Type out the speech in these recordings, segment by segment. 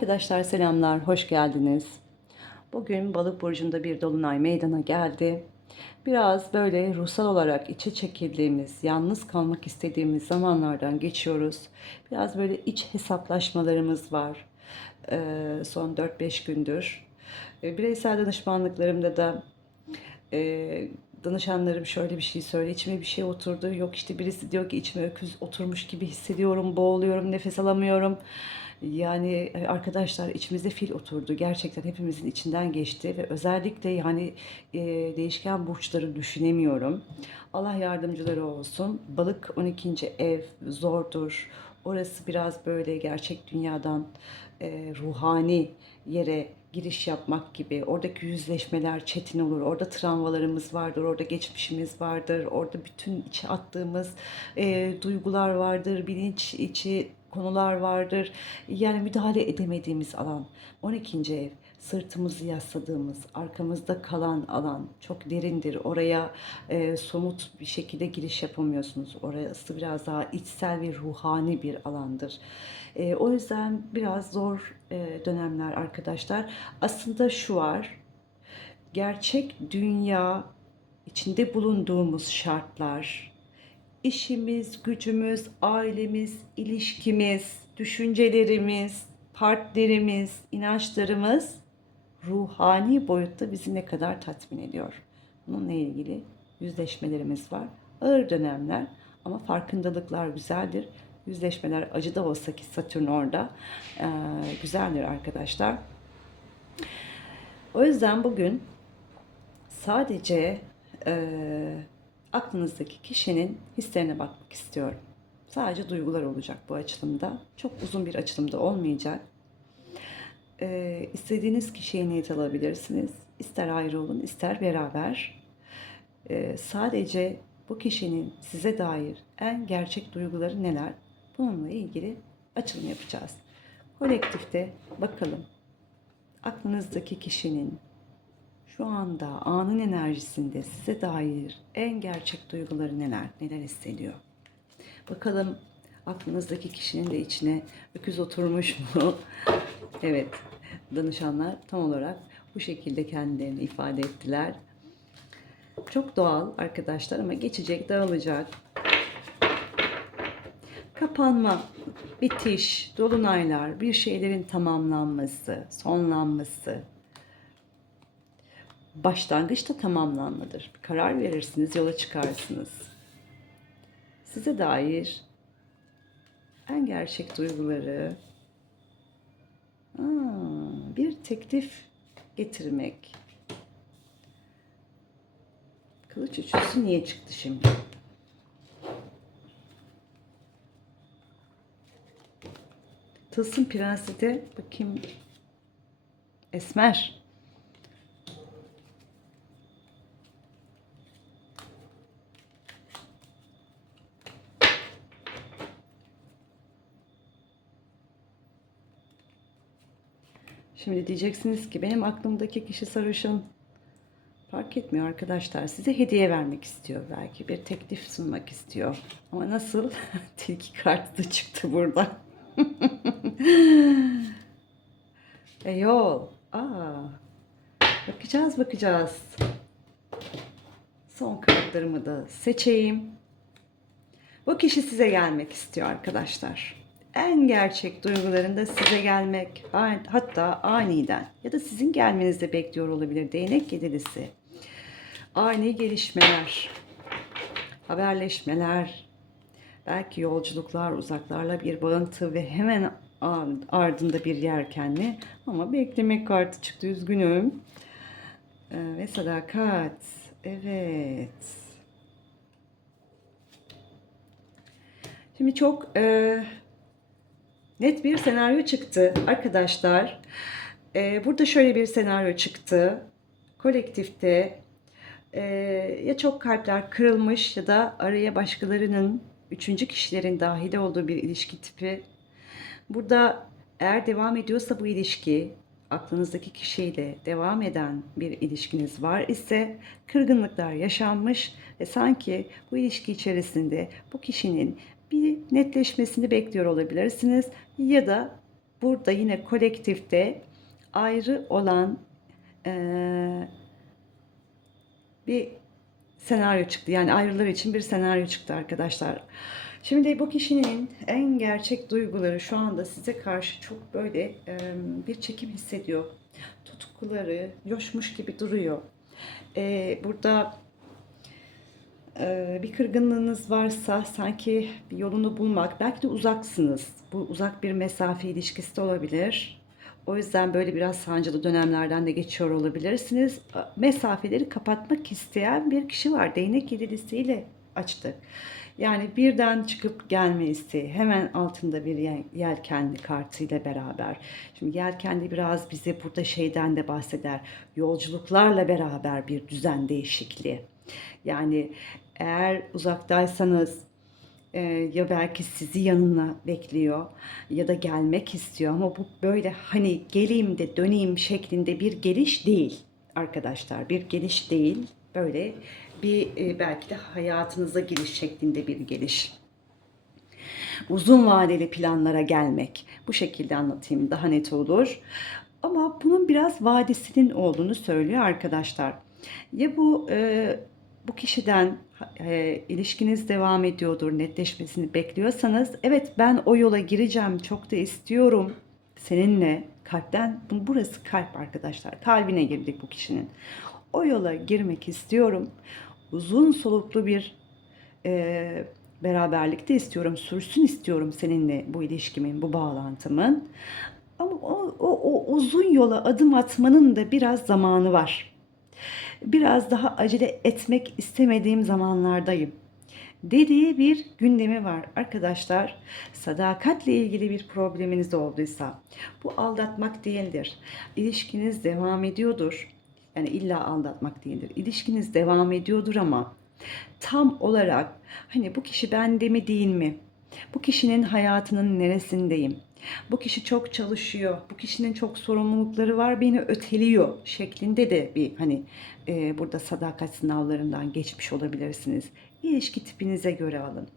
Arkadaşlar selamlar, hoş geldiniz. Bugün balık burcunda bir dolunay meydana geldi. Biraz böyle ruhsal olarak içe çekildiğimiz, yalnız kalmak istediğimiz zamanlardan geçiyoruz. Biraz böyle iç hesaplaşmalarımız var son 4-5 gündür. Bireysel danışmanlıklarımda da danışanlarım şöyle bir şey söyle içime bir şey oturdu yok işte birisi diyor ki içime öküz oturmuş gibi hissediyorum boğuluyorum nefes alamıyorum yani e, arkadaşlar içimizde fil oturdu gerçekten hepimizin içinden geçti ve özellikle yani e, değişken burçları düşünemiyorum Allah yardımcıları olsun balık 12. ev zordur orası biraz böyle gerçek dünyadan e, ruhani yere giriş yapmak gibi. Oradaki yüzleşmeler çetin olur. Orada travmalarımız vardır, orada geçmişimiz vardır, orada bütün içe attığımız e, duygular vardır, bilinç içi konular vardır. Yani müdahale edemediğimiz alan. 12. ev sırtımızı yasladığımız, arkamızda kalan alan çok derindir. Oraya e, somut bir şekilde giriş yapamıyorsunuz. Orası biraz daha içsel ve ruhani bir alandır. E, o yüzden biraz zor e, dönemler arkadaşlar. Aslında şu var. Gerçek dünya içinde bulunduğumuz şartlar, işimiz, gücümüz, ailemiz, ilişkimiz, düşüncelerimiz, partnerimiz, inançlarımız ruhani boyutta bizi ne kadar tatmin ediyor. Bununla ilgili yüzleşmelerimiz var. Ağır dönemler ama farkındalıklar güzeldir. Yüzleşmeler acı da olsa ki Satürn orada e, güzeldir arkadaşlar. O yüzden bugün sadece e, aklınızdaki kişinin hislerine bakmak istiyorum. Sadece duygular olacak bu açılımda. Çok uzun bir açılımda olmayacak. E, istediğiniz kişiye niyet alabilirsiniz. İster ayrı olun, ister beraber. E, sadece bu kişinin size dair en gerçek duyguları neler? Bununla ilgili açılım yapacağız. Kolektifte bakalım aklınızdaki kişinin şu anda anın enerjisinde size dair en gerçek duyguları neler, neler hissediyor? Bakalım aklınızdaki kişinin de içine öküz oturmuş mu? evet, danışanlar tam olarak bu şekilde kendilerini ifade ettiler. Çok doğal arkadaşlar ama geçecek, dağılacak. Kapanma, bitiş, dolunaylar, bir şeylerin tamamlanması, sonlanması, başlangıç da tamamlanmadır. Karar verirsiniz, yola çıkarsınız. Size dair en gerçek duyguları bir teklif getirmek. Kılıç üçlüsü niye çıktı şimdi? Tılsım Prensi de bakayım Esmer. Şimdi diyeceksiniz ki benim aklımdaki kişi sarışın. Fark etmiyor arkadaşlar. Size hediye vermek istiyor belki. Bir teklif sunmak istiyor. Ama nasıl? Tilki kartı da çıktı burada. e yol. Aa. Bakacağız bakacağız. Son kartlarımı da seçeyim. Bu kişi size gelmek istiyor arkadaşlar. En gerçek duygularında size gelmek hatta aniden ya da sizin gelmenizi bekliyor olabilir. Değnek yedilisi. Ani gelişmeler, haberleşmeler, belki yolculuklar, uzaklarla bir bağıntı ve hemen ardında bir yelkenli ama beklemek kartı çıktı üzgünüm. Ee, ve sadakat. Evet. Şimdi çok e, net bir senaryo çıktı arkadaşlar. E, burada şöyle bir senaryo çıktı. Kolektifte e, ya çok kalpler kırılmış ya da araya başkalarının üçüncü kişilerin dahil olduğu bir ilişki tipi. Burada eğer devam ediyorsa bu ilişki aklınızdaki kişiyle devam eden bir ilişkiniz var ise kırgınlıklar yaşanmış ve sanki bu ilişki içerisinde bu kişinin bir netleşmesini bekliyor olabilirsiniz ya da burada yine kolektifte ayrı olan eee, bir senaryo çıktı. Yani ayrılar için bir senaryo çıktı arkadaşlar. Şimdi bu kişinin en gerçek duyguları şu anda size karşı çok böyle eee, bir çekim hissediyor. Tutkuları coşmuş gibi duruyor. Eee, burada bir kırgınlığınız varsa sanki bir yolunu bulmak, belki de uzaksınız. Bu uzak bir mesafe ilişkisi de olabilir. O yüzden böyle biraz sancılı dönemlerden de geçiyor olabilirsiniz. Mesafeleri kapatmak isteyen bir kişi var. Değnek yedilisiyle açtık. Yani birden çıkıp gelme isteği. Hemen altında bir yel- yelkenli kartıyla beraber. Şimdi yelkenli biraz bize burada şeyden de bahseder. Yolculuklarla beraber bir düzen değişikliği. Yani eğer uzaktaysanız e, ya belki sizi yanına bekliyor ya da gelmek istiyor ama bu böyle hani geleyim de döneyim şeklinde bir geliş değil arkadaşlar. Bir geliş değil. Böyle bir e, belki de hayatınıza giriş şeklinde bir geliş. Uzun vadeli planlara gelmek. Bu şekilde anlatayım daha net olur. Ama bunun biraz vadesinin olduğunu söylüyor arkadaşlar. Ya bu e, bu kişiden e, ilişkiniz devam ediyordur, netleşmesini bekliyorsanız, evet ben o yola gireceğim, çok da istiyorum seninle kalpten. bu- Burası kalp arkadaşlar. Kalbine girdik bu kişinin. O yola girmek istiyorum. Uzun soluklu bir e, beraberlikte istiyorum, sürsün istiyorum seninle bu ilişkimin, bu bağlantımın. Ama o, o, o uzun yola adım atmanın da biraz zamanı var. Biraz daha acele etmek istemediğim zamanlardayım. Dediği bir gündemi var arkadaşlar. Sadakatle ilgili bir probleminiz olduysa bu aldatmak değildir. İlişkiniz devam ediyordur. Yani illa aldatmak değildir. İlişkiniz devam ediyordur ama tam olarak hani bu kişi bende mi değil mi? Bu kişinin hayatının neresindeyim? Bu kişi çok çalışıyor. Bu kişinin çok sorumlulukları var. Beni öteliyor şeklinde de bir hani e, burada sadakat sınavlarından geçmiş olabilirsiniz. İlişki tipinize göre alın.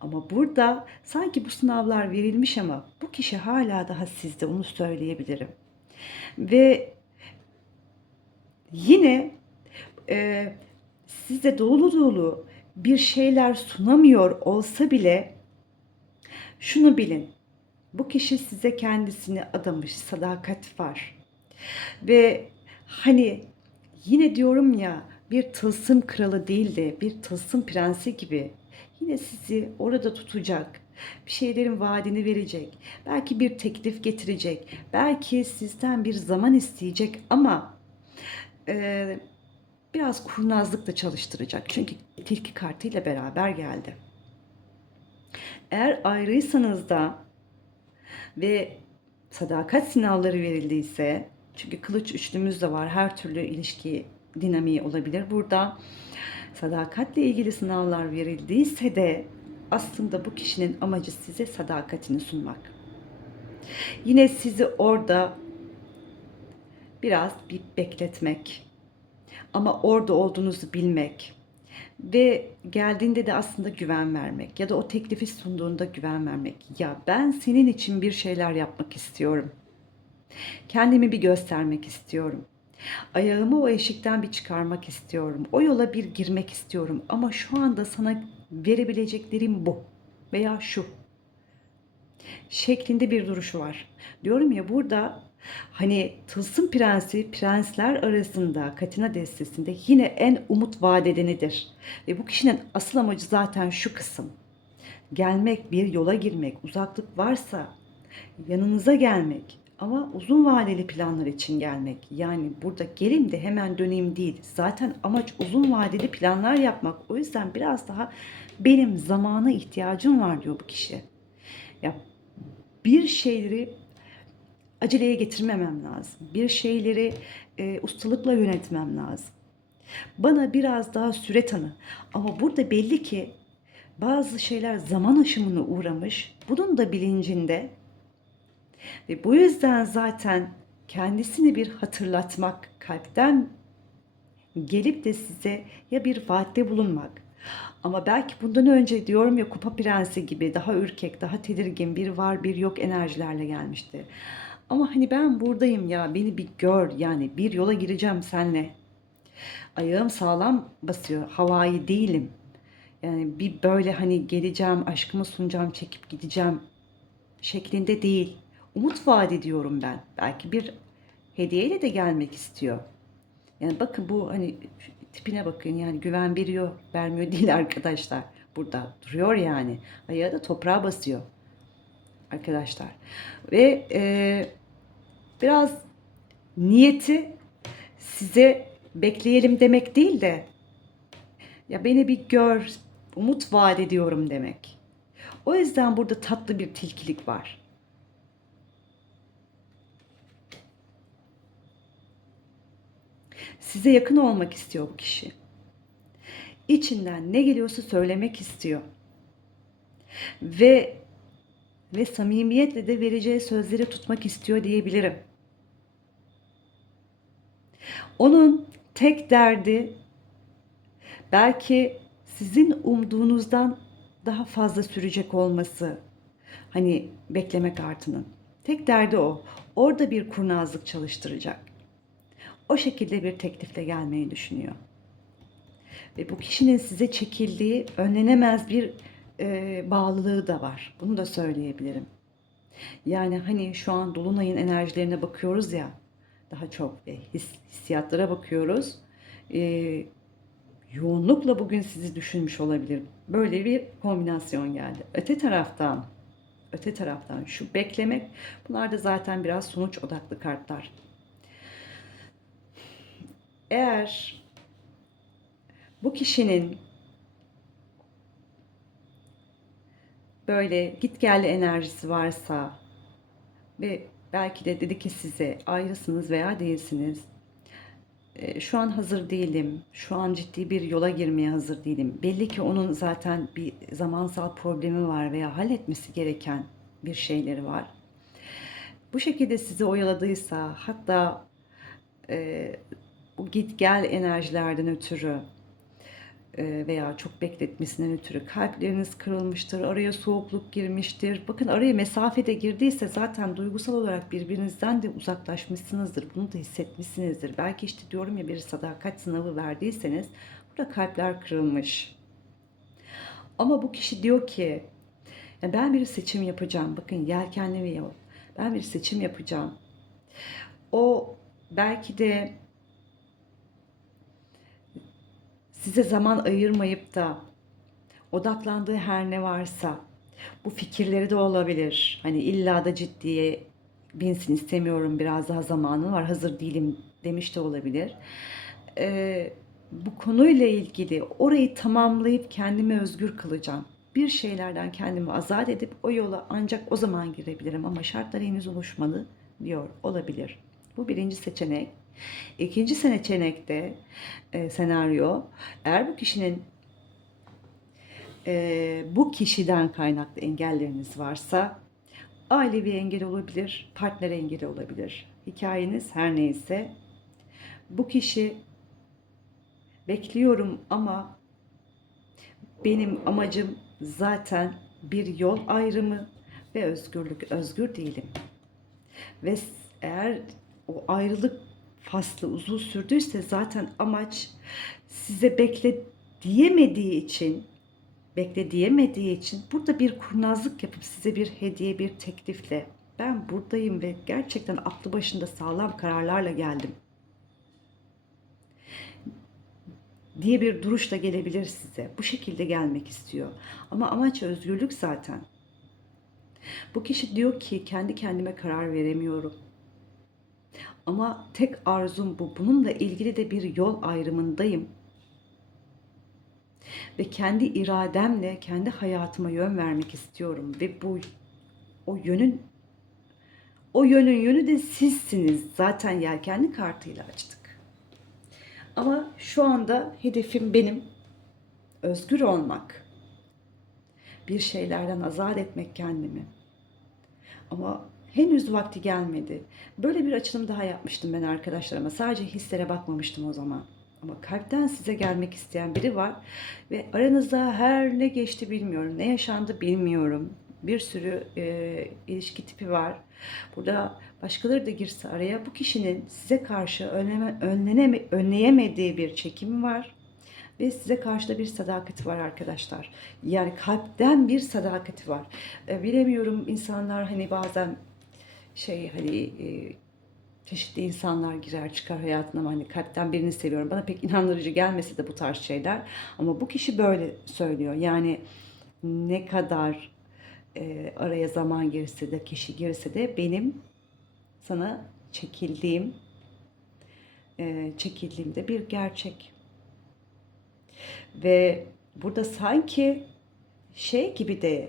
Ama burada sanki bu sınavlar verilmiş ama bu kişi hala daha sizde onu söyleyebilirim. Ve yine e, size dolu dolu bir şeyler sunamıyor olsa bile şunu bilin. Bu kişi size kendisini adamış, sadakat var. Ve hani yine diyorum ya bir tılsım kralı değil de bir tılsım prensi gibi yine sizi orada tutacak. Bir şeylerin vaadini verecek. Belki bir teklif getirecek. Belki sizden bir zaman isteyecek ama e, biraz kurnazlık da çalıştıracak. Çünkü tilki kartıyla beraber geldi. Eğer ayrıysanız da ve sadakat sınavları verildiyse çünkü kılıç üçlümüz de var. Her türlü ilişki dinamiği olabilir. Burada sadakatle ilgili sınavlar verildiyse de aslında bu kişinin amacı size sadakatini sunmak. Yine sizi orada biraz bir bekletmek ama orada olduğunuzu bilmek ve geldiğinde de aslında güven vermek ya da o teklifi sunduğunda güven vermek. Ya ben senin için bir şeyler yapmak istiyorum. Kendimi bir göstermek istiyorum. Ayağımı o eşikten bir çıkarmak istiyorum. O yola bir girmek istiyorum ama şu anda sana verebileceklerim bu veya şu şeklinde bir duruşu var. Diyorum ya burada hani Tılsım Prensi prensler arasında Katina destesinde yine en umut vadedenidir. Ve bu kişinin asıl amacı zaten şu kısım. Gelmek, bir yola girmek, uzaklık varsa yanınıza gelmek ama uzun vadeli planlar için gelmek. Yani burada gelin de hemen döneyim değil. Zaten amaç uzun vadeli planlar yapmak. O yüzden biraz daha benim zamana ihtiyacım var diyor bu kişi. Ya bir şeyleri aceleye getirmemem lazım. Bir şeyleri e, ustalıkla yönetmem lazım. Bana biraz daha süre tanı. Ama burada belli ki bazı şeyler zaman aşımına uğramış. Bunun da bilincinde ve bu yüzden zaten kendisini bir hatırlatmak, kalpten gelip de size ya bir vaatte bulunmak, Ama belki bundan önce diyorum ya kupa prensi gibi daha ürkek, daha tedirgin, bir var bir yok enerjilerle gelmişti. Ama hani ben buradayım ya beni bir gör yani bir yola gireceğim senle. Ayağım sağlam basıyor, havai değilim. Yani bir böyle hani geleceğim, aşkımı sunacağım, çekip gideceğim şeklinde değil. Umut vaat ediyorum ben. Belki bir hediyeyle de gelmek istiyor. Yani bakın bu hani tipine bakın yani güven veriyor, vermiyor değil arkadaşlar. Burada duruyor yani. Ayağı da toprağa basıyor arkadaşlar. Ve e, biraz niyeti size bekleyelim demek değil de ya beni bir gör, umut vaat ediyorum demek. O yüzden burada tatlı bir tilkilik var. Size yakın olmak istiyor bu kişi. İçinden ne geliyorsa söylemek istiyor. Ve ve samimiyetle de vereceği sözleri tutmak istiyor diyebilirim. Onun tek derdi belki sizin umduğunuzdan daha fazla sürecek olması. Hani bekleme kartının. Tek derdi o. Orada bir kurnazlık çalıştıracak. O şekilde bir teklifle gelmeyi düşünüyor. Ve bu kişinin size çekildiği önlenemez bir e, bağlılığı da var. Bunu da söyleyebilirim. Yani hani şu an Dolunay'ın enerjilerine bakıyoruz ya, daha çok e, his, hissiyatlara bakıyoruz. E, yoğunlukla bugün sizi düşünmüş olabilir. Böyle bir kombinasyon geldi. Öte taraftan, öte taraftan şu beklemek, bunlar da zaten biraz sonuç odaklı kartlar. Eğer bu kişinin böyle git gelli enerjisi varsa ve belki de dedi ki size ayrısınız veya değilsiniz. E, şu an hazır değilim. Şu an ciddi bir yola girmeye hazır değilim. Belli ki onun zaten bir zamansal problemi var veya halletmesi gereken bir şeyleri var. Bu şekilde sizi oyaladıysa hatta e, bu git gel enerjilerden ötürü veya çok bekletmesinden ötürü kalpleriniz kırılmıştır, araya soğukluk girmiştir. Bakın araya mesafede girdiyse zaten duygusal olarak birbirinizden de uzaklaşmışsınızdır. Bunu da hissetmişsinizdir. Belki işte diyorum ya bir sadakat sınavı verdiyseniz burada kalpler kırılmış. Ama bu kişi diyor ki ben bir seçim yapacağım. Bakın yelkenli bir yol. Ben bir seçim yapacağım. O belki de size zaman ayırmayıp da odaklandığı her ne varsa bu fikirleri de olabilir. Hani illa da ciddiye binsin istemiyorum biraz daha zamanı var hazır değilim demiş de olabilir. Ee, bu konuyla ilgili orayı tamamlayıp kendimi özgür kılacağım. Bir şeylerden kendimi azat edip o yola ancak o zaman girebilirim ama şartlar henüz oluşmadı diyor olabilir. Bu birinci seçenek. İkinci seçenekte e, senaryo eğer bu kişinin e, bu kişiden kaynaklı engelleriniz varsa ailevi engel olabilir, partner engeli olabilir. Hikayeniz her neyse bu kişi bekliyorum ama benim amacım zaten bir yol ayrımı ve özgürlük. Özgür değilim. Ve eğer o ayrılık faslı uzun sürdüyse zaten amaç size bekle diyemediği için bekle diyemediği için burada bir kurnazlık yapıp size bir hediye, bir teklifle ben buradayım ve gerçekten aklı başında sağlam kararlarla geldim diye bir duruşla gelebilir size. Bu şekilde gelmek istiyor. Ama amaç özgürlük zaten. Bu kişi diyor ki kendi kendime karar veremiyorum. Ama tek arzum bu. Bununla ilgili de bir yol ayrımındayım. Ve kendi irademle kendi hayatıma yön vermek istiyorum ve bu o yönün o yönün yönü de sizsiniz. Zaten yelkenli kartıyla açtık. Ama şu anda hedefim benim özgür olmak. Bir şeylerden azat etmek kendimi. Ama henüz vakti gelmedi. Böyle bir açılım daha yapmıştım ben arkadaşlarıma. Sadece hislere bakmamıştım o zaman. Ama kalpten size gelmek isteyen biri var ve aranızda her ne geçti bilmiyorum, ne yaşandı bilmiyorum. Bir sürü e, ilişki tipi var. Burada başkaları da girse araya bu kişinin size karşı önleme, önleneme, önleyemediği bir çekimi var. Ve size karşı da bir sadakati var arkadaşlar. Yani kalpten bir sadakati var. E, bilemiyorum insanlar hani bazen şey hani e, çeşitli insanlar girer çıkar hayatıma hani kalpten birini seviyorum. Bana pek inandırıcı gelmese de bu tarz şeyler. Ama bu kişi böyle söylüyor. Yani ne kadar e, araya zaman girse de kişi girse de benim sana çekildiğim e, çekildiğimde bir gerçek. Ve burada sanki şey gibi de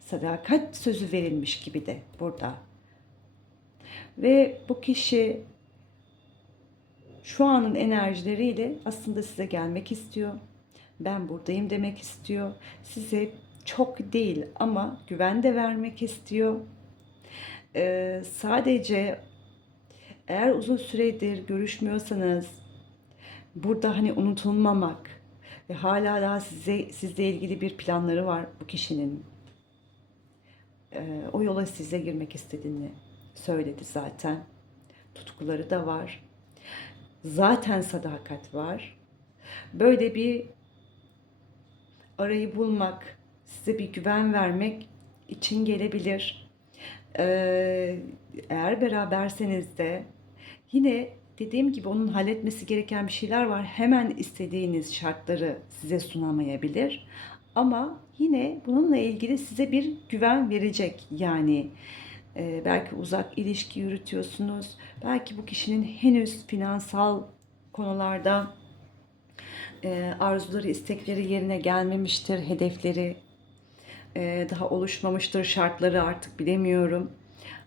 sadakat sözü verilmiş gibi de burada. Ve bu kişi şu anın enerjileriyle aslında size gelmek istiyor. Ben buradayım demek istiyor. Size çok değil ama güven de vermek istiyor. Ee, sadece eğer uzun süredir görüşmüyorsanız burada hani unutulmamak ve hala daha size sizle ilgili bir planları var bu kişinin. Ee, o yola size girmek istediğini söyledi zaten. Tutkuları da var. Zaten sadakat var. Böyle bir arayı bulmak, size bir güven vermek için gelebilir. Ee, eğer beraberseniz de yine dediğim gibi onun halletmesi gereken bir şeyler var. Hemen istediğiniz şartları size sunamayabilir. Ama yine bununla ilgili size bir güven verecek. Yani e, belki uzak ilişki yürütüyorsunuz. Belki bu kişinin henüz finansal konularda e, arzuları, istekleri yerine gelmemiştir, hedefleri e, daha oluşmamıştır, şartları artık bilemiyorum.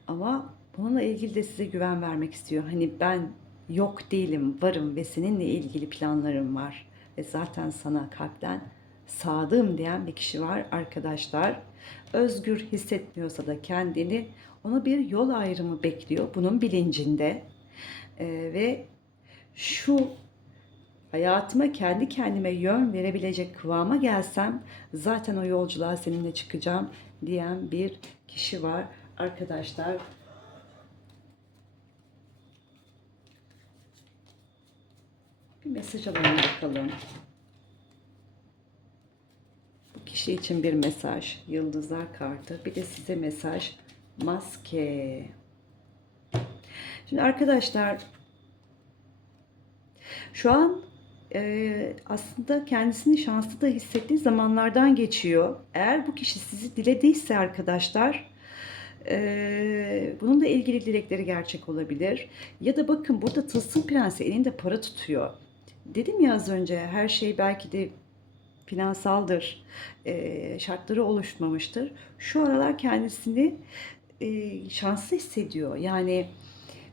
Ama bununla ilgili de size güven vermek istiyor. Hani ben yok değilim, varım ve seninle ilgili planlarım var. Ve zaten sana kalpten sadığım diyen bir kişi var arkadaşlar. Özgür hissetmiyorsa da kendini ona bir yol ayrımı bekliyor. Bunun bilincinde. Ee, ve şu hayatıma kendi kendime yön verebilecek kıvama gelsem zaten o yolculuğa seninle çıkacağım diyen bir kişi var arkadaşlar. Bir mesaj alalım bakalım. Kişi için bir mesaj. Yıldızlar kartı. Bir de size mesaj. Maske. Şimdi arkadaşlar şu an e, aslında kendisini şanslı da hissettiği zamanlardan geçiyor. Eğer bu kişi sizi dilediyse arkadaşlar e, bununla ilgili dilekleri gerçek olabilir. Ya da bakın burada Tılsım Prensi elinde para tutuyor. Dedim ya az önce her şey belki de finansaldır, e, şartları oluşmamıştır. Şu aralar kendisini e, şanslı hissediyor. Yani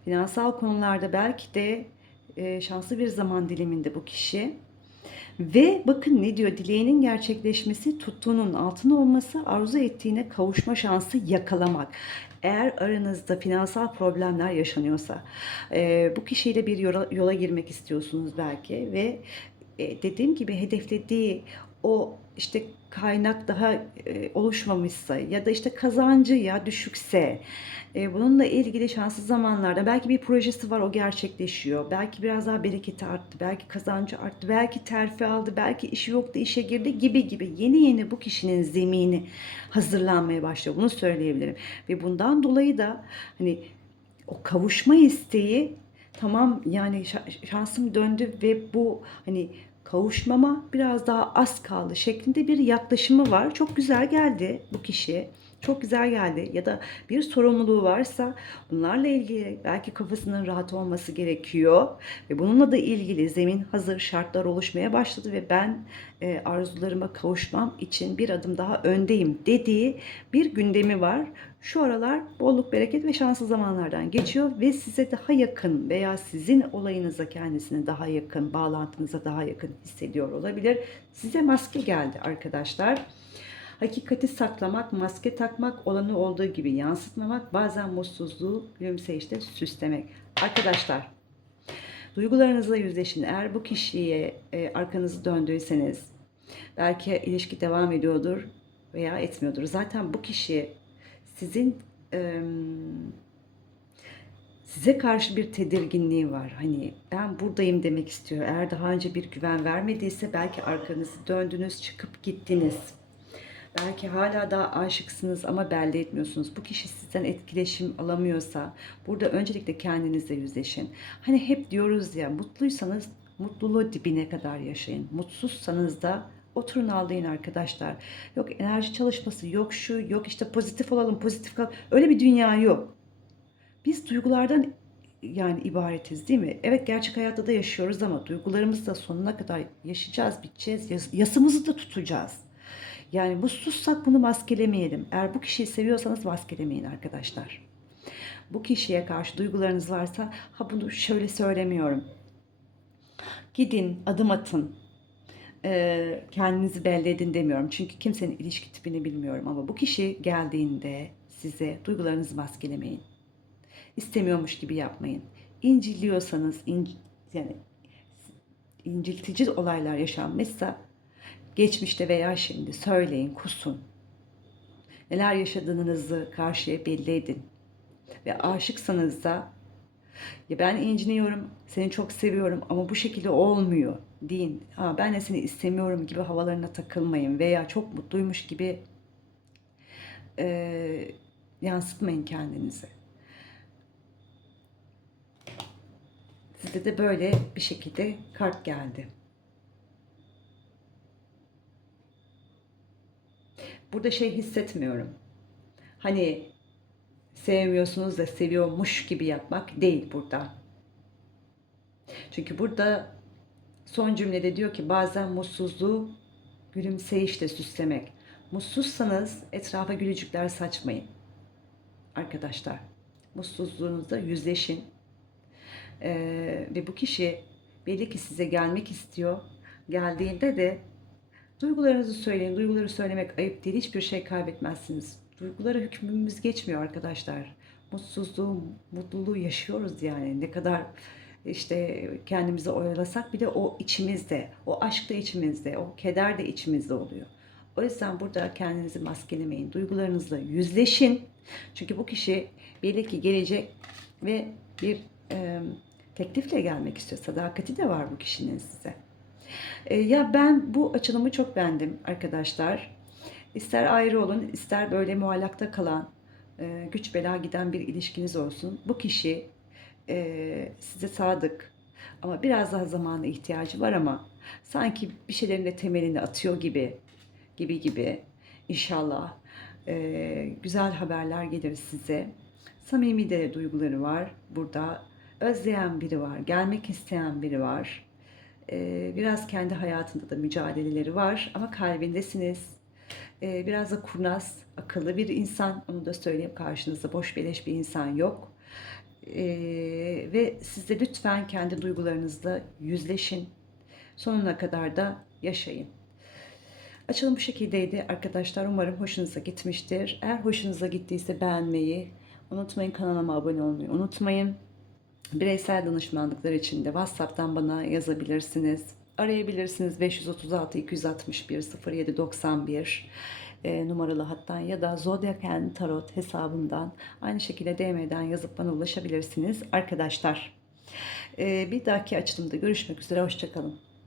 finansal konularda belki de e, şanslı bir zaman diliminde bu kişi. Ve bakın ne diyor dileğinin gerçekleşmesi tuttuğunun altına olması arzu ettiğine kavuşma şansı yakalamak. Eğer aranızda finansal problemler yaşanıyorsa e, bu kişiyle bir yola, yola girmek istiyorsunuz belki ve e, dediğim gibi hedeflediği o işte kaynak daha e, oluşmamışsa ya da işte kazancı ya düşükse e, bununla ilgili şanslı zamanlarda belki bir projesi var o gerçekleşiyor. Belki biraz daha bereketi arttı, belki kazancı arttı, belki terfi aldı, belki işi yoktu işe girdi gibi gibi yeni yeni bu kişinin zemini hazırlanmaya başlıyor. Bunu söyleyebilirim. Ve bundan dolayı da hani o kavuşma isteği tamam yani şansım döndü ve bu hani kavuşmama biraz daha az kaldı şeklinde bir yaklaşımı var. Çok güzel geldi bu kişi. Çok güzel geldi ya da bir sorumluluğu varsa bunlarla ilgili belki kafasının rahat olması gerekiyor ve bununla da ilgili zemin hazır şartlar oluşmaya başladı ve ben e, arzularıma kavuşmam için bir adım daha öndeyim dediği bir gündemi var. Şu aralar bolluk, bereket ve şanslı zamanlardan geçiyor ve size daha yakın veya sizin olayınıza kendisine daha yakın, bağlantınıza daha yakın hissediyor olabilir. Size maske geldi arkadaşlar. Hakikati saklamak, maske takmak, olanı olduğu gibi yansıtmamak, bazen mutsuzluğu gülümseyişte süslemek. Arkadaşlar Duygularınızla yüzleşin. Eğer bu kişiye e, arkanızı döndüyseniz belki ilişki devam ediyordur veya etmiyordur. Zaten bu kişi sizin e, size karşı bir tedirginliği var. Hani ben buradayım demek istiyor. Eğer daha önce bir güven vermediyse belki arkanızı döndünüz, çıkıp gittiniz. Belki hala daha aşıksınız ama belli etmiyorsunuz. Bu kişi sizden etkileşim alamıyorsa burada öncelikle kendinizle yüzleşin. Hani hep diyoruz ya mutluysanız mutluluğu dibine kadar yaşayın. Mutsuzsanız da oturun ağlayın arkadaşlar. Yok enerji çalışması, yok şu, yok işte pozitif olalım, pozitif kalalım. Öyle bir dünya yok. Biz duygulardan yani ibaretiz değil mi? Evet gerçek hayatta da yaşıyoruz ama duygularımızı da sonuna kadar yaşayacağız, biteceğiz. Yas- Yasımızı da tutacağız. Yani mutsuzsak bunu maskelemeyelim. Eğer bu kişiyi seviyorsanız maskelemeyin arkadaşlar. Bu kişiye karşı duygularınız varsa ha bunu şöyle söylemiyorum. Gidin, adım atın. Ee, kendinizi belli edin demiyorum. Çünkü kimsenin ilişki tipini bilmiyorum ama bu kişi geldiğinde size duygularınızı maskelemeyin. İstemiyormuş gibi yapmayın. İnciliyorsanız, inc yani inciltici olaylar yaşanmışsa geçmişte veya şimdi söyleyin, kusun. Neler yaşadığınızı karşıya belli edin. Ve aşıksanız da ya ben inciniyorum, seni çok seviyorum ama bu şekilde olmuyor deyin. Ha, ben de seni istemiyorum gibi havalarına takılmayın veya çok mutluymuş gibi e, yansıtmayın kendinizi. Size de böyle bir şekilde kart geldi. Burada şey hissetmiyorum. Hani sevmiyorsunuz da seviyormuş gibi yapmak değil burada. Çünkü burada son cümlede diyor ki bazen mutsuzluğu gülümseyişle süslemek. Mutsuzsanız etrafa gülücükler saçmayın. Arkadaşlar mutsuzluğunuzda yüzleşin. Ee, ve bu kişi belli ki size gelmek istiyor. Geldiğinde de duygularınızı söyleyin. Duyguları söylemek ayıp değil. Hiçbir şey kaybetmezsiniz. Duygulara hükmümüz geçmiyor arkadaşlar. Mutsuzluğu, mutluluğu yaşıyoruz yani. Ne kadar işte kendimizi oyalasak bir de o içimizde, o aşk da içimizde, o keder de içimizde oluyor. O yüzden burada kendinizi maskelemeyin. Duygularınızla yüzleşin. Çünkü bu kişi belli ki gelecek ve bir e, teklifle gelmek istiyor. Sadakati de var bu kişinin size. E, ya ben bu açılımı çok beğendim arkadaşlar. İster ayrı olun, ister böyle muallakta kalan, e, güç bela giden bir ilişkiniz olsun. Bu kişi e, size sadık ama biraz daha zamana ihtiyacı var ama sanki bir şeylerin de temelini atıyor gibi gibi gibi inşallah e, güzel haberler gelir size. Samimi de duyguları var burada. Özleyen biri var, gelmek isteyen biri var. E, biraz kendi hayatında da mücadeleleri var ama kalbindesiniz. E, biraz da kurnaz, akıllı bir insan. Onu da söyleyeyim karşınızda boş beleş bir insan yok. E, ve siz de lütfen kendi duygularınızla yüzleşin. Sonuna kadar da yaşayın. Açılım bu şekildeydi arkadaşlar. Umarım hoşunuza gitmiştir. Eğer hoşunuza gittiyse beğenmeyi unutmayın. Kanalıma abone olmayı unutmayın. Bireysel danışmanlıklar için de WhatsApp'tan bana yazabilirsiniz. Arayabilirsiniz 536 261 0791 e, numaralı hattan ya da Zodiac and Tarot hesabından aynı şekilde DM'den yazıp bana ulaşabilirsiniz arkadaşlar. E, bir dahaki açılımda görüşmek üzere. Hoşçakalın.